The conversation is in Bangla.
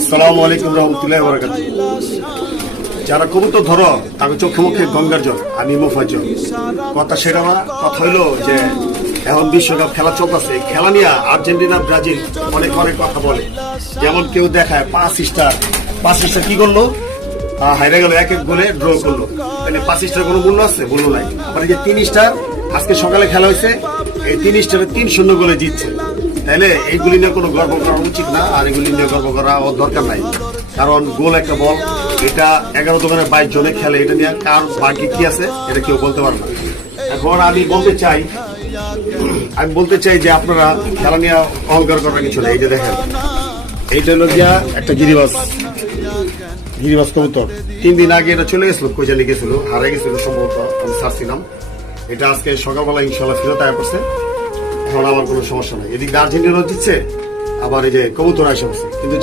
আসসালামু আলাইকুম রহমতুল্লাহি ওয়া বারাকাতুহু। যারা কবুতর ধরো তাকে চোখে মুখে গঙ্গার জল, আমি মুফাজ্জল। কথা সেটা না, কথা হইলো যে এখন বিশ্বকাপ খেলা চলতেছে, খেলা নিয়ে আর্জেন্টিনা ব্রাজিল অনেক অনেক কথা বলে। যেমন কেউ দেখায় 5 স্টার কি করলো, হাইরা গেল, এক এক গোলে ড্র করলো। তাহলে 5 স্টার কোনো মূল্য আছে? মূল্য নাই। আবার এই যে 3 স্টার আজকে সকালে খেলা হয়েছে, এই 3 স্টারে 3-0 গোলে জিতছে। তাহলে এইগুলি নিয়ে কোনো গর্ব করা উচিত না, আর এগুলি নিয়ে গর্ব করা দরকার নাই। কারণ গোল একটা বল, এটা 11 দোকানে 22 জনে খেলে, এটা নিয়ে কার ভাগ্যে কি আছে এটা কেউ বলতে পারে না। এখন আমি বলতে চাই যে আপনারা খেলা নিয়ে অহংকার করার কিছু নেই। এই যে দেখেন, এইটা হলো গিয়া একটা গিরিবাস কবুতর। 3 দিন আগে এটা চলে গেছিল, কোজালি গেছিল, হারা গেছিল সম্ভবত, আমি ছাড়ছিলাম। এটা আজকে সকালবেলা ইনশাল্লাহ ফেরত আয়া পড়ছে। এখন আমার কোনো সমস্যা নাই। এদিকে আর্জেন্টিনা জিতছে, আবার এই যে কবুতর আসে পড়ছে। কিন্তু